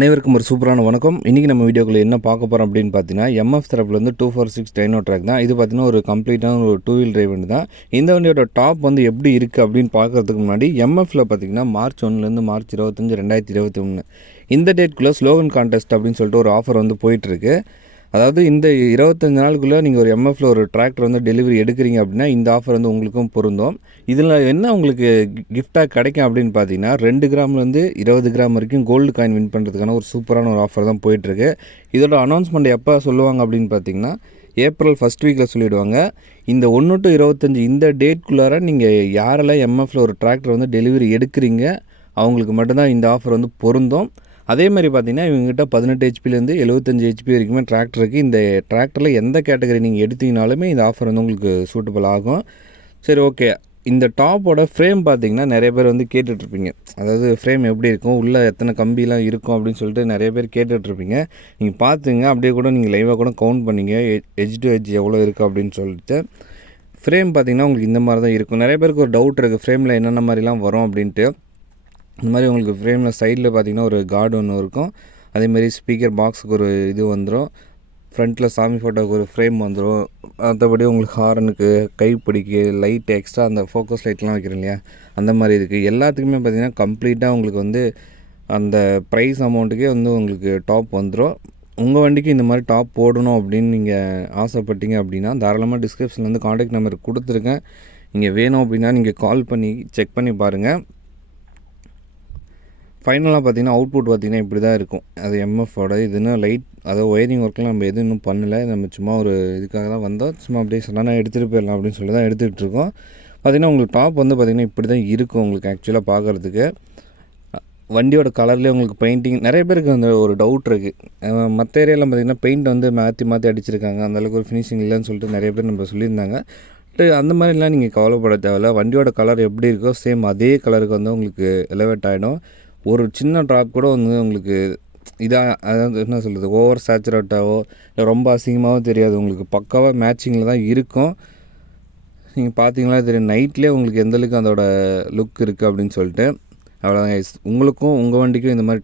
அனைவருக்கும் ஒரு சூப்பரான வணக்கம். இன்றைக்கி நம்ம வீடியோக்குள்ள என்ன பார்க்க போகிறோம் அப்படின்னு பார்த்தீங்கன்னா, எம்எஃப் தரப்புலேருந்து 246 டைனோ ட்ராக் தான். இது பார்த்தீங்கன்னா ஒரு கம்ப்ளீட்டான ஒரு 2 வீல் டிரைவ் வண்டி தான். இந்த வண்டியோட டாப் வந்து எப்படி இருக்குது அப்படின்னு பார்க்குறதுக்கு முன்னாடி எம்எஃப்ல பார்த்தீங்கன்னா மார்ச் 1லேருந்து மார்ச் 25, 2021 இந்த டேட்குள்ளே ஸ்லோகன் கான்டெஸ்ட் அப்படின்னு சொல்லிட்டு ஒரு ஆஃபர் வந்து போயிட்டுருக்கு. அதாவது இந்த 25 நாளுக்குள்ளே நீங்கள் ஒரு எம்எஃப்ல ஒரு டிராக்டர் வந்து டெலிவரி எடுக்கிறீங்க அப்படின்னா இந்த ஆஃபர் வந்து உங்களுக்கும் பொருந்தும். இதில் என்ன உங்களுக்கு கிஃப்டாக கிடைக்கும் அப்படின்னு பார்த்தீங்கன்னா 2 கிராம்லேருந்து 20 கிராம் வரைக்கும் கோல்டு காயின் வின் பண்ணுறதுக்கான ஒரு சூப்பரான ஒரு ஆஃபர் தான் போயிட்டுருக்கு. இதோட அனௌன்ஸ்மெண்ட் எப்போ சொல்லுவாங்க அப்படின்னு பார்த்தீங்கன்னா ஏப்ரல் ஃபஸ்ட் வீக்கில் சொல்லிவிடுவாங்க. இந்த 1 to 25 இந்த டேட்குள்ளார நீங்கள் யாரெல்லாம் எம்எஃப்ல ஒரு டிராக்டர் வந்து டெலிவரி எடுக்கிறீங்க அவங்களுக்கு மட்டும்தான் இந்த ஆஃபர் வந்து பொருந்தும். அதே மாதிரி பார்த்திங்கன்னா இவங்ககிட்ட 18 ஹெச்பிலேருந்து 75 ஹெச்பி வரைக்குமே டிராக்டர் இருக்குது. இந்த டிராக்டரில் எந்த கேட்டகரி நீங்கள் எடுத்தீங்கனாலுமே இந்த ஆஃபர் வந்து உங்களுக்கு சூட்டபிள் ஆகும். சரி, ஓகே. இந்த டாப்போட ஃப்ரேம் பார்த்திங்கன்னா நிறைய பேர் வந்து கேட்டுட்ருப்பீங்க. அதாவது ஃப்ரேம் எப்படி இருக்கும், உள்ளே எத்தனை கம்பிலாம் இருக்கும் அப்படின்னு சொல்லிட்டு நிறைய பேர் கேட்டுட்ருப்பீங்க. நீங்கள் பார்த்துங்க, அப்படியே கூட நீங்கள் லைவாக கூட கவுண்ட் பண்ணிங்க எட்ஜ் டு எட்ஜ் எவ்வளோ இருக்குது அப்படின்னு சொல்லிட்டு. ஃப்ரேம் பார்த்திங்கன்னா உங்களுக்கு இந்த மாதிரி தான் இருக்கும். நிறைய பேருக்கு ஒரு டவுட் இருக்குது ஃப்ரேமில் என்னென்ன மாதிரிலாம் வரும் அப்படின்ட்டு. இந்த மாதிரி உங்களுக்கு ஃப்ரேமில் சைடில் பார்த்திங்கன்னா ஒரு கார்டு ஒன்று இருக்கும். அதேமாரி ஸ்பீக்கர் பாக்ஸுக்கு ஒரு இது வந்துடும். ஃப்ரண்ட்டில் சாமி ஃபோட்டோவுக்கு ஒரு ஃப்ரேம் வந்துடும். மற்றபடி உங்களுக்கு ஹாரனுக்கு, கைப்பிடிக்கு, லைட் எக்ஸ்ட்ரா அந்த ஃபோக்கஸ் லைட்லாம் வைக்கிறேன் இல்லையா, அந்த மாதிரி இருக்குது. எல்லாத்துக்குமே பார்த்திங்கன்னா கம்ப்ளீட்டாக உங்களுக்கு வந்து அந்த ப்ரைஸ் அமௌண்ட்டுக்கே வந்து உங்களுக்கு டாப் வந்துடும். உங்கள் வண்டிக்கு இந்த மாதிரி டாப் போடணும் அப்படின்னு நீங்கள் ஆசைப்பட்டீங்க அப்படின்னா தாராளமாக டிஸ்கிரிப்ஷனில் வந்து காண்டாக்ட் நம்பர் கொடுத்துருக்கேன். நீங்கள் வேணும் அப்படின்னா நீங்கள் கால் பண்ணி செக் பண்ணி பாருங்கள். ஃபைனலாக பார்த்திங்கன்னா அவுட்புட் பார்த்திங்கன்னா இப்படி தான் இருக்கும். அது எம்எஃபோட இதுன்னு லைட், அதாவது ஒயரிங் ஒர்க்லாம் நம்ம எதுவும் இன்னும் பண்ணலை. நம்ம சும்மா ஒரு இதுக்காக தான் வந்தோம். சும்மா அப்படியே சொன்னால் எடுத்துகிட்டு போயிடலாம் அப்படின்னு சொல்லி தான் எடுத்துகிட்டு இருக்கோம். பார்த்திங்கன்னா உங்களுக்கு டாப் வந்து பார்த்திங்கன்னா இப்படி தான் இருக்கும் உங்களுக்கு ஆக்சுவலாக பார்க்குறதுக்கு. வண்டியோட கலர்லேயே உங்களுக்கு பெயிண்டிங் நிறைய பேருக்கு அந்த ஒரு டவுட் இருக்குது. மற்ற ஏரியாவில் பார்த்திங்கன்னா பெயிண்ட் வந்து மாற்றி அடிச்சிருக்காங்க, அந்தளவுக்கு ஒரு ஃபினிஷிங் இல்லைன்னு சொல்லிட்டு நிறைய பேர் நம்ம சொல்லியிருந்தாங்க. அந்த மாதிரிலாம் நீங்கள் கவலைப்பட தேவையில்ல. வண்டியோட கலர் எப்படி இருக்கோ சேம் அதே கலருக்கு வந்து உங்களுக்கு எலவேட் ஆகிடும். ஒரு சின்ன ட்ராப் கூட வந்து உங்களுக்கு இதாக, அதாவது என்ன சொல்கிறது, ஓவர் சேச்சுரேட்டாவோ இல்லை ரொம்ப அசிங்கமாகவும் தெரியாது. உங்களுக்கு பக்காவாக மேட்சிங்கில் தான் இருக்கும். நீங்கள் பார்த்தீங்களா தெரியும் நைட்லேயே உங்களுக்கு எந்தளவுக்கு அதோட லுக் இருக்குது அப்படின்னு சொல்லிட்டு. அவ்வளோதான் கைஸ். உங்களுக்கும் உங்கள் வண்டிக்கும் இந்த மாதிரி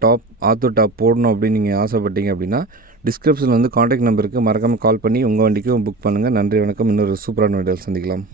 ஆத்தூர் டாப் போடணும் அப்படின்னு நீங்கள் ஆசைப்பட்டீங்க அப்படின்னா டிஸ்கிரிப்ஷனில் வந்து காண்டாக்ட் நம்பருக்கு மறக்காமல் கால் பண்ணி உங்கள் வண்டிக்கும் புக் பண்ணுங்கள். நன்றி, வணக்கம். இன்னொரு சூப்பரான வீடியோவில் சந்திக்கலாம்.